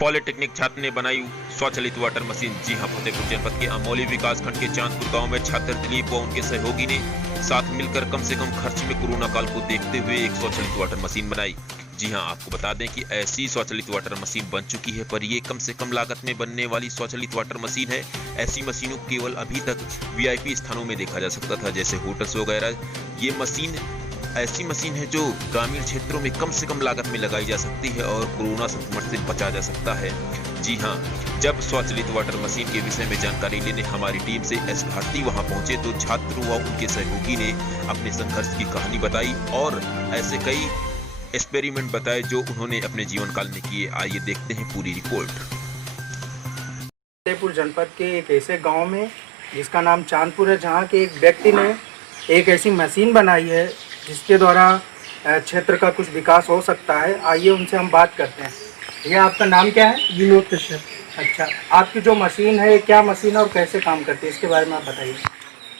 Polytechnic छात्र ने बनाई स्वचालित वाटर मशीन। जी हां, फतेहपुर जनपद के अमौली विकासखंड के चांदपुर गांव में छात्र दिलीप व उनके सहयोगी ने साथ मिलकर कम से कम खर्च में कोरोना काल को देखते हुए एक स्वचालित वाटर मशीन बनाई। जी हां, आपको बता दें कि ऐसी स्वचालित वाटर मशीन बन चुकी है, पर ये कम से कम लागत में बनने वाली स्वचालित वाटर मशीन है। ऐसी मशीनों को केवल अभी तक वीआईपी स्थानों में देखा जा सकता था, जैसे होटल्स वगैरह। ये मशीन ऐसी मशीन है जो ग्रामीण क्षेत्रों में कम से कम लागत में लगाई जा सकती है और कोरोना संक्रमण से बचा जा सकता है। जी हां, जब स्वचालित वाटर मशीन के विषय में जानकारी लेने हमारी टीम से एस भारती वहां पहुंचे तो छात्र व उनके सहयोगी ने अपने संघर्ष की कहानी बताई और ऐसे कई एक्सपेरिमेंट बताए जो उन्होंने अपने जीवन काल में किए। आइए देखते हैं पूरी रिपोर्ट। फतेहपुर जनपद के एक ऐसे गांव में जिसका नाम चांदपुर है, जहां के एक व्यक्ति ने एक ऐसी मशीन बनाई है जिसके द्वारा क्षेत्र का कुछ विकास हो सकता है। आइए उनसे हम बात करते हैं। भैया, आपका नाम क्या है? विनोद कश्यप। अच्छा, आपकी जो मशीन है क्या मशीन है और कैसे काम करती है, इसके बारे में आप बताइए।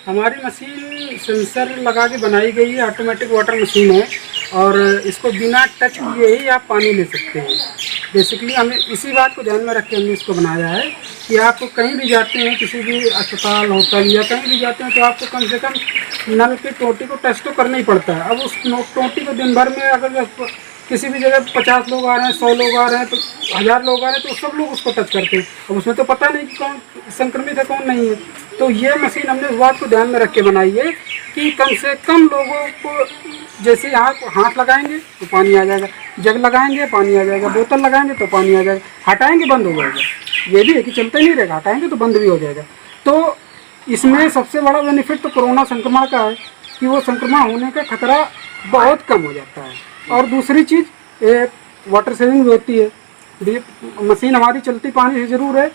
हमारी मशीन सेंसर लगा के बनाई गई है, ऑटोमेटिक वाटर मशीन है और इसको बिना टच किए ही आप पानी ले सकते हैं। बेसिकली हमें इसी बात को ध्यान में रख के हमने इसको बनाया है कि आप कहीं भी जाते हैं, किसी भी अस्पताल, होटल या कहीं भी जाते हैं तो आपको कम से कम नल की टोटी को टच तो करना ही पड़ता है। अब उस टोटी को दिन भर में अगर किसी भी जगह 50 लोग आ रहे हैं, 100 लोग आ रहे हैं, तो 1000 लोग आ रहे हैं, तो सब लोग उसको टच करते हैं। अब उसमें तो पता नहीं कि कौन संक्रमित है कौन नहीं है। तो ये मशीन हमने इस बात को ध्यान में रख के बनाई है कि कम से कम लोगों को, जैसे यहाँ हाथ लगाएंगे तो पानी आ जाएगा, जग लगाएंगे पानी आ जाएगा, बोतल लगाएंगे तो पानी आ जाएगा, हटाएंगे बंद हो जाएगा। ये भी है कि चलता ही नहीं रहेगा, हटाएंगे तो बंद भी हो जाएगा। तो इसमें सबसे बड़ा बेनिफिट तो कोरोना संक्रमण का है कि वो संक्रमण होने का खतरा बहुत कम हो जाता है। और दूसरी चीज़ वाटर सेविंग भी होती है। मशीन हमारी चलती पानी से ज़रूर है,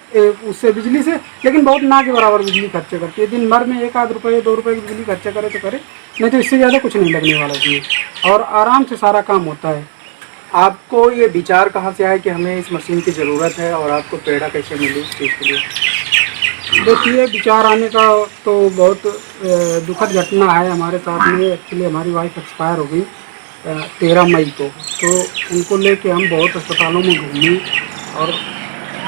उससे बिजली से, लेकिन बहुत ना के बराबर बिजली खर्चे करती है। दिन भर में 1-8 रुपये 2 रुपये की बिजली खर्चा करे तो करे, नहीं तो इससे ज़्यादा कुछ नहीं लगने वाला इसमें और आराम से सारा काम होता है। आपको ये विचार कहाँ से आया कि हमें इस मशीन की ज़रूरत है और आपको प्रेरणा कैसे मिली इस चीज़ के लिए? देखिए, विचार आने का तो बहुत दुखद घटना है हमारे साथ में। एक्चुअली हमारी वाइफ एक्सपायर हो गई 13 मई को, तो उनको लेके हम बहुत अस्पतालों में घूमे और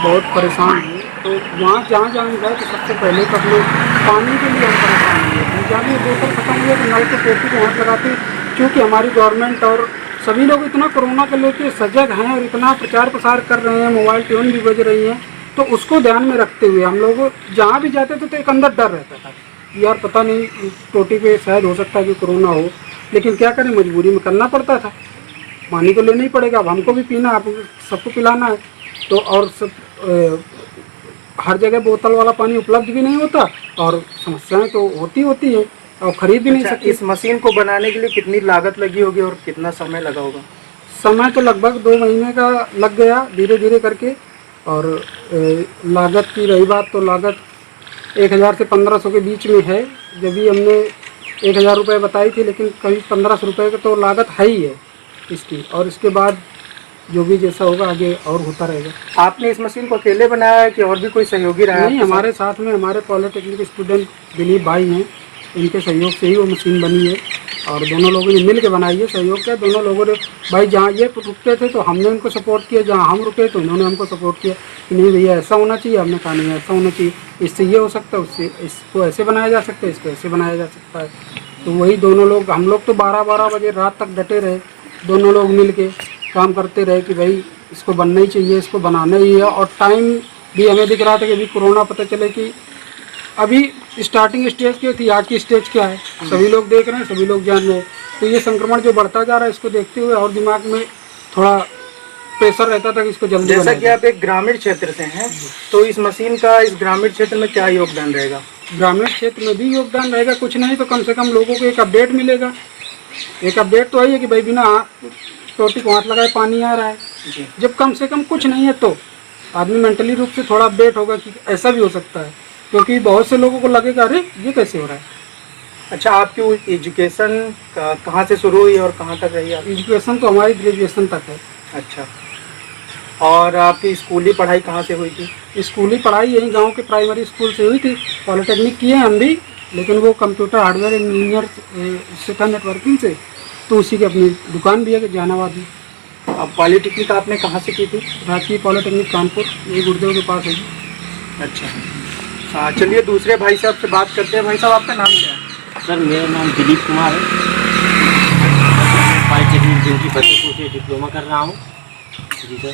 बहुत परेशान हुए। तो वहाँ जहाँ गए तो सबसे पहले तो अपने पानी के लिए हम परेशान हुए। जब ये बोतल खत्म हुए तो नल के टोटी को हाथ लगाते, क्योंकि हमारी गवर्नमेंट और सभी लोग इतना कोरोना को लेके सजग हैं और इतना प्रचार प्रसार कर रहे हैं, मोबाइल ट्यून भी बज रही हैं, तो उसको ध्यान में रखते हुए हम लोग जहाँ भी जाते थे तो एक अंदर डर रहता था, यार पता नहीं टोटी पे शायद हो सकता है कि कोरोना हो, लेकिन क्या करें, मजबूरी में करना पड़ता था। पानी तो लेना ही पड़ेगा, अब हमको भी पीना, आप सबको पिलाना है। तो और सब हर जगह बोतल वाला पानी उपलब्ध भी नहीं होता और समस्याएं तो होती है और खरीद भी नहीं सकते। इस मशीन को बनाने के लिए कितनी लागत लगी होगी और कितना समय लगा होगा? समय तो लगभग 2 महीने का लग गया धीरे धीरे करके। और लागत की रही बात तो लागत 1000 से 1500 के बीच में है। जब भी हमने 1000 रुपये बताई थी, लेकिन करीब 1500 रुपये का तो लागत है ही है इसकी, और इसके बाद जो भी जैसा होगा आगे और होता रहेगा। आपने इस मशीन को अकेले बनाया है कि और भी कोई सहयोगी रहा है? नहीं, हमारे साथ में हमारे पॉलिटेक्निक स्टूडेंट दिलीप भाई हैं, इनके सहयोग से ही वो मशीन बनी है और दोनों लोगों ने मिल के बनाई है। सहयोग किया दोनों लोगों ने। भाई जहाँ ये रुकते थे तो हमने उनको सपोर्ट किया, जहाँ हम रुके तो उन्होंने हमको सपोर्ट किया कि नहीं भैया ऐसा होना चाहिए। हमने कहा नहीं ऐसा होना चाहिए, इससे ये हो सकता है, उससे इसको ऐसे बनाया जा सकता है, इसको ऐसे बनाया जा सकता है। तो वही दोनों लोग, हम लोग तो 12-12 बजे रात तक डटे रहे, दोनों लोग मिल के काम करते रहे कि भाई इसको बनना ही चाहिए, इसको बनाना ही है। और टाइम भी हमें दिख रहा था कि अभी कोरोना पता चले कि अभी स्टार्टिंग स्टेज की थी, आज की स्टेज क्या है, सभी लोग देख रहे हैं, सभी लोग जान रहे हैं। तो ये संक्रमण जो बढ़ता जा रहा है, इसको देखते हुए और दिमाग में थोड़ा प्रेशर रहता था कि इसको जल्दी। जैसा कि आप एक ग्रामीण क्षेत्र से हैं, तो इस मशीन का इस ग्रामीण क्षेत्र में क्या योगदान रहेगा? ग्रामीण क्षेत्र में भी योगदान रहेगा, कुछ नहीं तो कम से कम लोगों को एक अपडेट मिलेगा। एक अपडेट तो आई है कि भाई बिना टोटी को हाथ लगाए पानी आ रहा है। जब कम से कम कुछ नहीं है तो आदमी मेंटली रूप से थोड़ा अपडेट होगा कि ऐसा भी हो सकता है, क्योंकि बहुत से लोगों को लगेगा अरे ये कैसे हो रहा है। अच्छा, आपकी एजुकेशन कहाँ से शुरू हुई और कहाँ तक रही? एजुकेशन तो हमारी ग्रेजुएशन तक है। अच्छा, और आपकी स्कूली पढ़ाई कहाँ से हुई थी? स्कूली पढ़ाई यहीं गांव के प्राइमरी स्कूल से हुई थी। पॉलिटेक्निक किए हम भी, लेकिन वो कंप्यूटर हार्डवेयर इंजीनियर से था नेटवर्किंग से, तो उसी की अपनी दुकान भी है जहानाबाद में। अब पॉलिटेक्निक आपने कहाँ से की थी? राजकीय पॉलिटेक्निक कानपुर, ये गुरुदेव के पास है जी। अच्छा, हाँ चलिए दूसरे भाई साहब से बात करते हैं। भाई साहब आपका नाम क्या है? सर मेरा नाम दिलीप कुमार है। पॉलिटेक्निक जिनकी फतेहपुर से डिप्लोमा कर रहा हूँ। जी सर।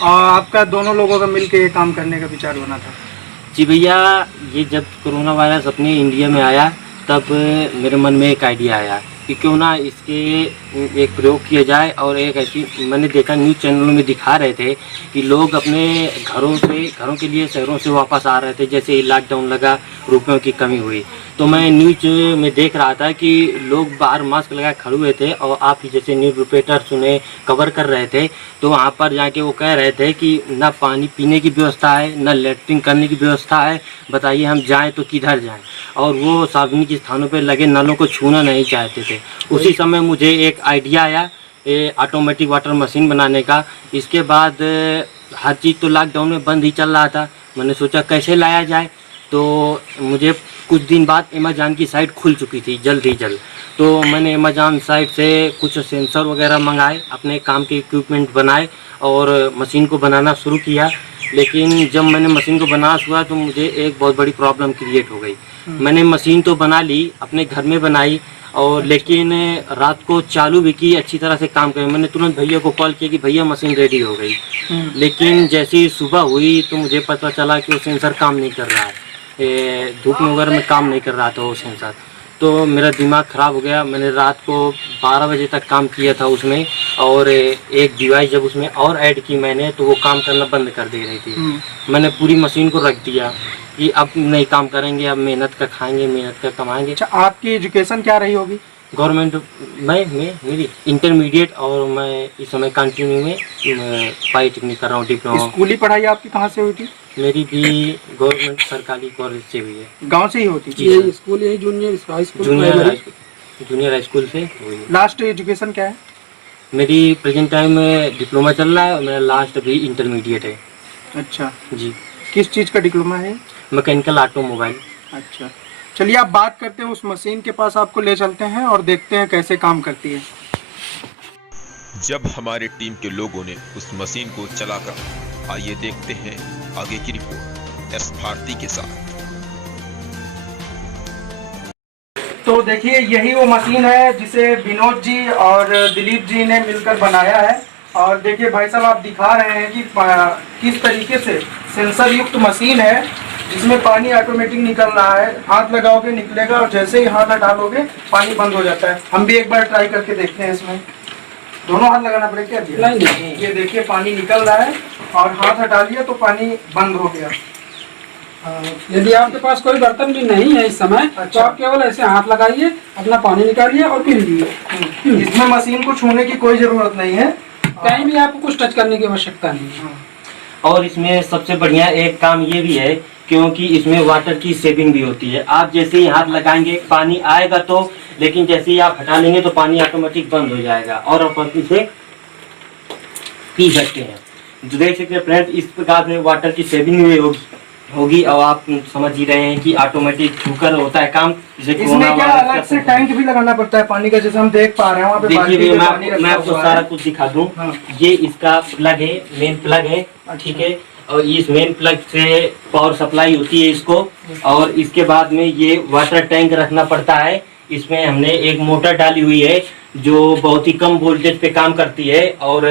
और आपका दोनों लोगों का मिलके ये काम करने का विचार बना था? जी भैया, ये जब कोरोना वायरस अपने इंडिया में आया तब मेरे मन में एक आइडिया आया कि क्यों ना इसके एक प्रयोग किया जाए। और एक ऐसी मैंने देखा न्यूज़ चैनलों में दिखा रहे थे कि लोग अपने घरों के लिए शहरों से वापस आ रहे थे। जैसे ही लॉकडाउन लगा, रुपयों की कमी हुई, तो मैं न्यूज़ में देख रहा था कि लोग बाहर मास्क लगाए खड़े हुए थे और आप ही जैसे न्यूज़ रिपोर्टर सुने कवर कर रहे थे। तो वहाँ पर जाके वो कह रहे थे कि ना पानी पीने की व्यवस्था है, ना लैट्रिन करने की व्यवस्था है, बताइए हम जाएं तो किधर जाएं। और वो सार्वजनिक स्थानों पर लगे नलों को छूना नहीं चाहते थे। उसी समय मुझे एक आइडिया आया ऑटोमेटिक वाटर मशीन बनाने का। इसके बाद हर चीज़ तो लॉकडाउन में बंद ही चल रहा था, मैंने सोचा कैसे लाया जाए। तो मुझे कुछ दिन बाद अमेज़ॉन की साइट खुल चुकी थी जल्द ही जल्द, तो मैंने अमेज़ॉन साइट से कुछ सेंसर वगैरह मंगाए, अपने काम के इक्विपमेंट बनाए और मशीन को बनाना शुरू किया। लेकिन जब मैंने मशीन को बनाना शुरू तो मुझे एक बहुत बड़ी प्रॉब्लम क्रिएट हो गई। मैंने मशीन तो बना ली, अपने घर में बनाई, और लेकिन रात को चालू भी की, अच्छी तरह से काम करे। मैंने तुरंत भैया को कॉल किया कि भैया मशीन रेडी हो गई। लेकिन जैसे ही सुबह हुई तो मुझे पता चला कि वो सेंसर काम नहीं कर रहा है, धूप में वगैरह में काम नहीं कर रहा था वो सेंसर। तो मेरा दिमाग ख़राब हो गया। मैंने रात को 12 बजे तक काम किया था उसमें, और एक डिवाइस जब उसमें और ऐड की मैंने तो वो काम करना बंद कर दे रही थी। मैंने पूरी मशीन को रख दिया कि अब नहीं काम करेंगे, अब मेहनत का खाएंगे, मेहनत का कमाएंगे। अच्छा, आपकी एजुकेशन क्या रही होगी? गवर्नमेंट मेरी इंटरमीडिएट, और मैं इस समय कंटिन्यू में पॉलिटेक्निक कर रहा हूँ, डिप्लोमा। स्कूली पढ़ाई आपकी कहाँ से हुई थी? मेरी भी गवर्नमेंट सरकारी कॉलेज से हुई है। गांव से ही होती थी? ये स्कूल यही junior high school, junior high school से हुई है। लास्ट एजुकेशन क्या है? मेरी प्रेजेंट टाइम में डिप्लोमा चल रहा है और मेरा लास्ट अभी इंटरमीडिएट है। अच्छा, जी। किस चीज़ का डिप्लोमा है? Mechanical automobile. अच्छा, चलिए आप बात करते हैं उस मशीन के पास, आपको ले चलते हैं और देखते हैं कैसे काम करती है। जब हमारे टीम के लोगों ने उस मशीन को चलाकर, आइए देखते हैं आगे की रिपोर्ट एस भारती के साथ। तो देखिए यही वो मशीन है जिसे विनोद जी और दिलीप जी ने मिलकर बनाया है। और देखिए भाई साहब आप दिखा रहे हैं कि किस तरीके से सेंसर युक्त मशीन है, जिसमें पानी ऑटोमेटिक निकल रहा है। हाथ लगाओगे निकलेगा, और जैसे ही हाथ हटाओगे पानी बंद हो जाता है। हम भी एक बार ट्राई करके देखते हैं। इसमें दोनों हाथ लगाना पड़ेगा क्या? नहीं, ये देखिए पानी निकल रहा है और हाथ हटा लिया तो पानी बंद हो गया। यदि आपके पास कोई बर्तन भी नहीं है इस समय, तो आप केवल ऐसे हाथ लगाइए, अपना पानी निकालिए और पी लीजिए। इसमें मशीन को छूने की कोई जरूरत नहीं है, कहीं भी आपको कुछ टच करने की आवश्यकता नहीं है। और इसमें सबसे बढ़िया एक काम ये भी है क्योंकि इसमें वाटर की सेविंग भी होती है। आप जैसे ही हाथ लगाएंगे पानी आएगा तो, लेकिन जैसे ही आप हटा लेंगे तो पानी ऑटोमेटिक बंद हो जाएगा और आप इसे पी सकते हैं। जो देख सकते हैं फ्रेंड्स, इस प्रकार से वाटर की सेविंग भी होगी। और आप समझ ही रहे हैं कि ऑटोमेटिक छूकर होता है काम। इसमें क्या अलग से टैंक भी लगाना पड़ता है पानी का, जैसे हम देख पा रहे हैं वहाँ पे। देखिए मैं आपको सारा कुछ दिखा दूं। ये इसका प्लग है, मेन प्लग है, ठीक है। और इस मेन प्लग से पावर सप्लाई होती है इसको। और इसके बाद में ये वाटर टैंक रखना पड़ता है। इसमें हमने एक मोटर डाली हुई है जो बहुत ही कम वोल्टेज पे काम करती है, और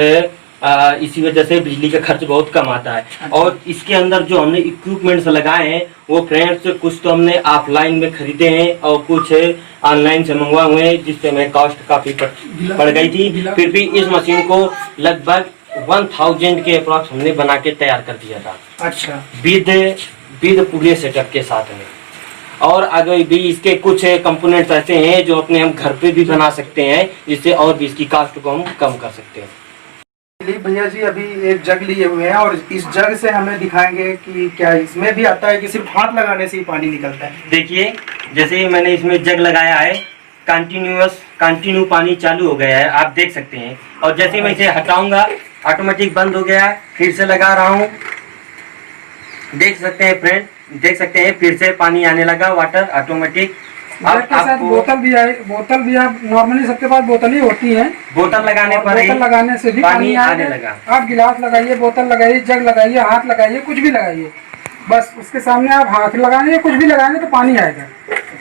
इसी वजह से बिजली का खर्च बहुत कम आता है। और इसके अंदर जो हमने इक्विपमेंट्स लगाए हैं वो फ्रेंड्स कुछ तो हमने ऑफलाइन में खरीदे हैं और कुछ ऑनलाइन से मंगवाए हुए हैं, जिससे हमें कॉस्ट काफी पड़ गई थी। फिर भी इस मशीन को लगभग 1000 के अप्रॉक्स हमने बना के तैयार कर दिया था। अच्छा, विद पूरे सेटअप के साथ में। और आगे भी इसके कुछ कंपोनेंट्स ऐसे हैं जो अपने हम घर पे भी बना सकते हैं, जिससे और भी इसकी कॉस्ट को हम कम कर सकते हैं। दिलीप भैया जी अभी एक जग लिए हुए हैं और इस जग से हमें दिखाएंगे कि क्या इसमें भी आता है कि सिर्फ हाथ लगाने से ही पानी निकलता है। देखिए जैसे ही मैंने इसमें जग लगाया है, कंटिन्यू पानी चालू हो गया है, आप देख सकते हैं। और जैसे ही मैं इसे हटाऊंगा ऑटोमेटिक बंद हो गया है। फिर से लगा रहा हूँ, देख सकते हैं फ्रेंड, देख सकते हैं फिर से पानी आने लगा वाटर ऑटोमेटिक। ब्रेड के साथ बोतल भी आप नॉर्मली सबके पास बोतल ही होती है। बोतल लगाने पर बोतल लगाने से भी पानी आने लगा। आप गिलास लगाइए, बोतल लगाइए, जग लगाइए, हाथ लगाइए, कुछ भी लगाइए, बस उसके सामने आप हाथ लगाएंगे, कुछ भी लगाएंगे तो पानी आएगा।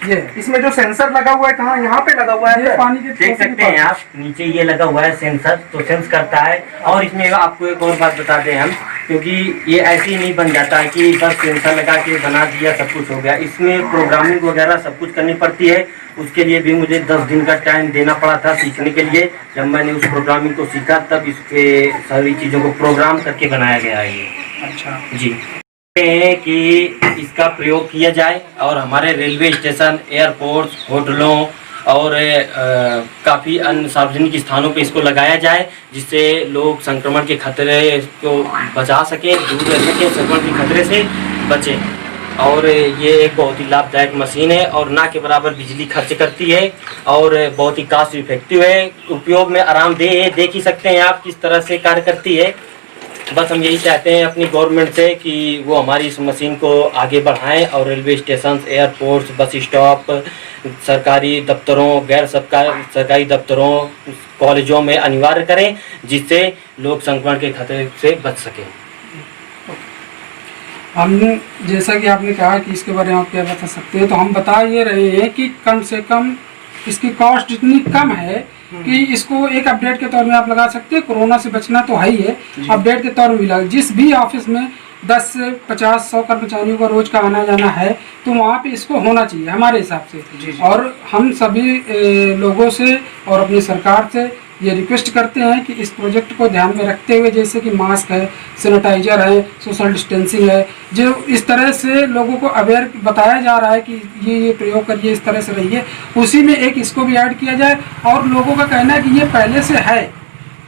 ये इसमें जो सेंसर लगा हुआ है, कहाँ यहाँ पे लगा हुआ है, ये पानी के देख सकते हैं आप, नीचे ये लगा हुआ है सेंसर, तो सेंस करता है। और इसमें आपको एक और बात बता दें हम, क्योंकि ये ऐसे ही नहीं बन जाता है कि बस सेंसर लगा के बना दिया सब कुछ हो गया। इसमें प्रोग्रामिंग वगैरह सब कुछ करनी पड़ती है। उसके लिए भी मुझे 10 दिन का टाइम देना पड़ा था सीखने के लिए। जब मैंने उस प्रोग्रामिंग को सीखा तब इसके सारी चीज़ों को प्रोग्राम करके बनाया गया है ये। अच्छा जी हैं कि इसका प्रयोग किया जाए और हमारे रेलवे स्टेशन, एयरपोर्ट, होटलों और काफ़ी अन्य सार्वजनिक स्थानों पे इसको लगाया जाए, जिससे लोग संक्रमण के खतरे को बचा सकें, दूर रह सकें, संक्रमण के खतरे से बचें। और ये एक बहुत ही लाभदायक मशीन है और ना के बराबर बिजली खर्च करती है और बहुत ही कास्ट इफेक्टिव है, उपयोग में आरामदेह है। देख ही सकते हैं आप किस तरह से कार्य करती है। बस हम यही चाहते हैं अपनी गवर्नमेंट से कि वो हमारी इस मशीन को आगे बढ़ाएं और railway station, airports, bus stop, सरकारी दफ्तरों, गैर सरकारी दफ्तरों, कॉलेजों में अनिवार्य करें, जिससे लोग संक्रमण के खतरे से बच सकें। हम जैसा कि आपने कहा कि इसके बारे में आप क्या बता सकते हैं, तो हम बता ये रहे हैं कि कम से कम इसकी कॉस्ट इतनी कम है कि इसको एक अपडेट के तौर में आप लगा सकते हैं। कोरोना से बचना तो है ही है, अपडेट के तौर में मिला। जिस भी ऑफिस में 10 से 50-100 कर्मचारियों का रोज का आना जाना है, तो वहाँ पे इसको होना चाहिए हमारे हिसाब से। और हम सभी लोगों से और अपनी सरकार से ये रिक्वेस्ट करते हैं कि इस प्रोजेक्ट को ध्यान में रखते हुए, जैसे कि मास्क है, सैनिटाइजर है, सोशल डिस्टेंसिंग है, जो इस तरह से लोगों को अवेयर बताया जा रहा है कि ये प्रयोग करिए, इस तरह से रहिए, उसी में एक इसको भी ऐड किया जाए। और लोगों का कहना है कि ये पहले से है,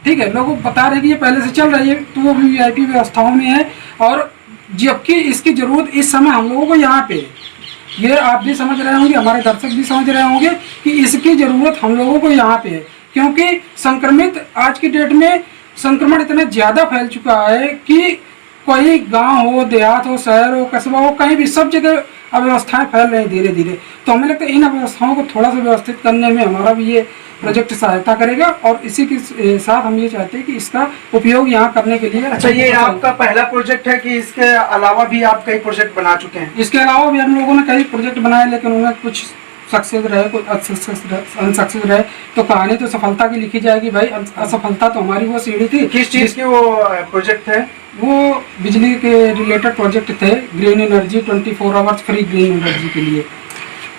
ठीक है, लोग बता रहे हैं कि ये पहले से चल रही है, तो वो भी VIP व्यवस्थाओं में है। और जबकि इसकी ज़रूरत इस समय हम लोगों को यहाँ पे, ये आप भी समझ रहे होंगे, हमारे दर्शक भी समझ रहे होंगे कि इसकी ज़रूरत हम लोगों को यहाँ पे है, क्योंकि संक्रमित आज की डेट में संक्रमण इतना ज़्यादा फैल चुका है कि कोई गांव हो, देहात हो, शहर हो, कस्बा हो, कहीं भी सब जगह अव्यवस्थाएं फैल रही हैं धीरे धीरे। तो हमें लगता है इन अव्यवस्थाओं को थोड़ा सा व्यवस्थित करने में हमारा भी ये प्रोजेक्ट सहायता करेगा। और इसी के साथ हम ये चाहते हैं कि इसका उपयोग यहाँ करने के लिए। अच्छा, ये आपका पहला प्रोजेक्ट है कि इसके अलावा भी आप कई प्रोजेक्ट बना चुके हैं? इसके अलावा भी हम लोगों ने कई प्रोजेक्ट बनाए, लेकिन उनमें कुछ सक्सेस रहे, कुछ अनसक्सेस रहे। तो कहानी तो सफलता की लिखी जाएगी भाई, असफलता तो हमारी वो सीढ़ी थी। किस चीज़ की वो प्रोजेक्ट है? वो बिजली के रिलेटेड प्रोजेक्ट थे, green energy, 24 hours free green energy के लिए।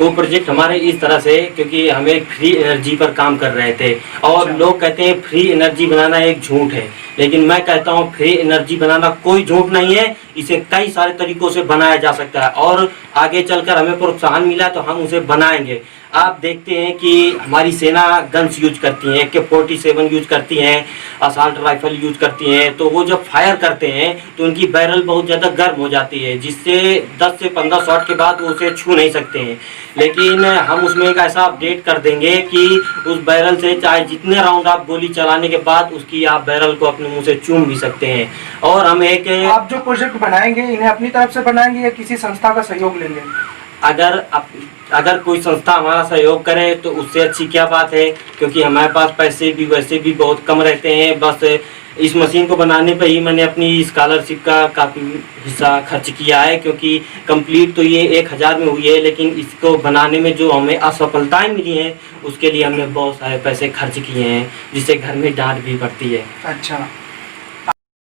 वो प्रोजेक्ट हमारे इस तरह से, क्योंकि हमें फ्री एनर्जी पर काम कर रहे थे और लोग कहते हैं फ्री एनर्जी बनाना एक झूठ है, लेकिन मैं कहता हूँ फ्री एनर्जी बनाना कोई झूठ नहीं है। इसे कई सारे तरीकों से बनाया जा सकता है और आगे चलकर हमें प्रोत्साहन मिला तो हम उसे बनाएंगे। आप देखते हैं कि हमारी सेना गन्स यूज करती हैं, AK-47 यूज करती हैं, असॉल्ट राइफल यूज करती हैं। तो वो जब फायर करते हैं तो उनकी बैरल बहुत ज़्यादा गर्म हो जाती है, जिससे 10 से 15 शॉट के बाद वो उसे छू नहीं सकते हैं। लेकिन हम उसमें एक ऐसा अपडेट कर देंगे कि उस बैरल से चाहे जितने राउंड आप गोली चलाने के बाद उसकी आप बैरल को अपने मुंह से चूम भी सकते हैं। और हम एक, आप जो प्रोजेक्ट बनाएंगे इन्हें अपनी तरफ से बनाएंगे या किसी संस्था का सहयोग लेंगे? अगर कोई संस्था हमारा सहयोग करे तो उससे अच्छी क्या बात है, क्योंकि हमारे पास पैसे भी वैसे भी बहुत कम रहते हैं। बस इस मशीन को बनाने पे ही मैंने अपनी स्कॉलरशिप का काफ़ी हिस्सा खर्च किया है, क्योंकि कंप्लीट तो ये 1000 में हुई है, लेकिन इसको बनाने में जो हमें असफलताएं मिली हैं उसके लिए हमने बहुत सारे पैसे खर्च किए हैं, जिससे घर में डांट भी पड़ती है। अच्छा,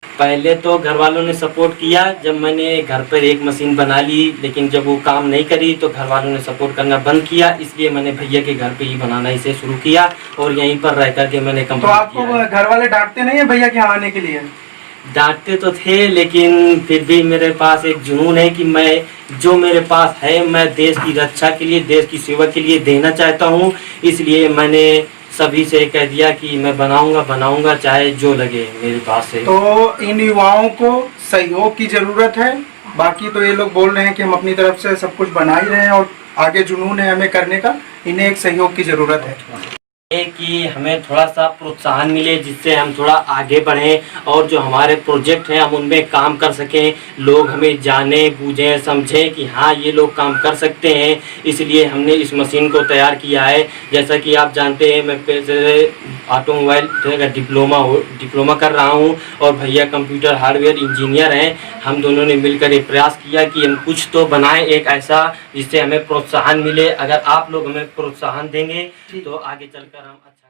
पहले तो घर वालों ने सपोर्ट किया जब मैंने घर पर एक मशीन बना ली, लेकिन जब वो काम नहीं करी तो घर वालों ने सपोर्ट करना बंद किया। इसलिए मैंने भैया के घर पे ही बनाना इसे शुरू किया और यहीं पर रह करके मैंने तो कंप्लीट आपको किया। घर वाले डांटते नहीं है भैया के यहाँ आने के लिए? डांटते तो थे, लेकिन फिर भी मेरे पास एक जुनून है कि मैं जो मेरे पास है मैं देश की रक्षा के लिए, देश की सेवा के लिए देना चाहता हूँ। इसलिए मैंने सभी से कह दिया कि मैं बनाऊंगा चाहे जो लगे मेरे पास से। तो इन युवाओं को सहयोग की जरूरत है। बाकी तो ये लोग बोल रहे हैं कि हम अपनी तरफ से सब कुछ बना ही रहे हैं और आगे जुनून है हमें करने का, इन्हें एक सहयोग की जरूरत है। कि हमें थोड़ा सा प्रोत्साहन मिले, जिससे हम थोड़ा आगे बढ़ें और जो हमारे प्रोजेक्ट हैं हम उनमें काम कर सकें, लोग हमें जाने बूझें समझें कि हाँ ये लोग काम कर सकते हैं। इसलिए हमने इस मशीन को तैयार किया है। जैसा कि आप जानते हैं मैं ऑटोमोबाइल का डिप्लोमा कर रहा हूँ और भैया कंप्यूटर हार्डवेयर इंजीनियर हैं। हम दोनों ने मिलकर ये प्रयास किया कि हम कुछ तो बनाएं एक ऐसा जिससे हमें प्रोत्साहन मिले। अगर आप लोग हमें प्रोत्साहन देंगे तो आगे चलकर हम अच्छा